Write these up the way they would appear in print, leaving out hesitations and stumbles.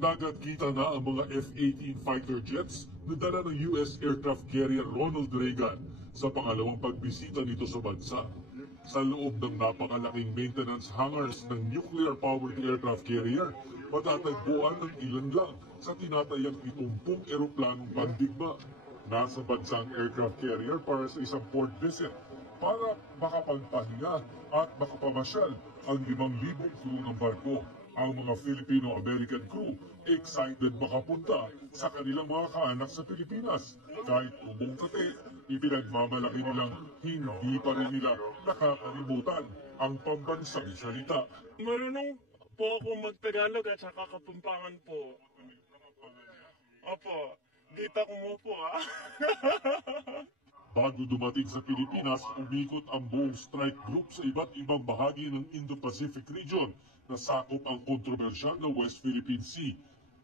dagat kita na ang mga F-18 fighter jets na dala ng US aircraft carrier Ronald Reagan sa pangalawang pagbisita nito sa bansa. Sa loob ng napakalaking maintenance hangars ng nuclear-powered aircraft carrier, matatagpuan ng ilan lang sa tinatayang 70 eroplanong pandigma. Nasa bansang aircraft carrier para sa isang port visit para makapagpahinga at makapamasyal ang 5,000 crew ng barko. Ang mga Filipino-American crew excited makapunta sa kanilang mga kaanak sa Pilipinas. Kahit ubong kate, ipinagmamalaki nilang hindi pa rin nila nakakalimutan ang pambansang salita. Marunong po ako mag-Tagalog at saka Kapampangan po. Opo, dita ko mo po Bago dumating sa Pilipinas, umikot ang buong strike group sa iba't ibang bahagi ng Indo-Pacific region na sakop ang kontrobersyal na West Philippine Sea.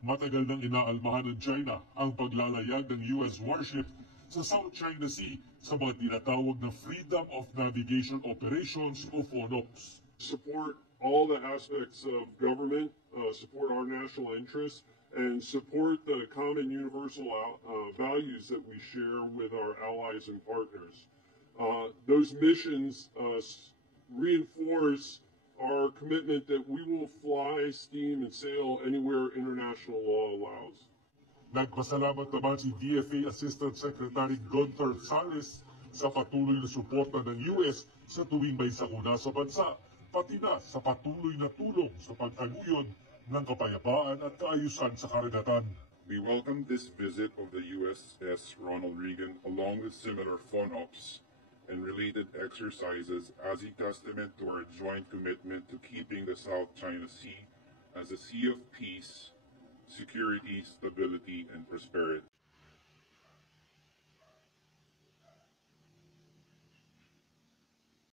Matagal nang inaalmahan ng China ang paglalayag ng US warship sa South China Sea sa mga tinatawag na Freedom of Navigation Operations o FONOPs. Support all the aspects of government, support our national interests, and support the common universal values that we share with our allies and partners. Those missions reinforce our commitment that we will fly, steam, and sail anywhere international law allows. Nagpasalamat naman si DFA Assistant Secretary Gunther Sales sa patuloy na suporta ng US sa tuwing may sakuna sa bansa, pati na sa patuloy na tulong sa pagtaguyod ng kapayapaan at kaayusan sa karagatan. We welcome this visit of the USS Ronald Reagan along with similar FONOPs and related exercises as a testament to our joint commitment to keeping the South China Sea as a sea of peace, security, stability, and prosperity.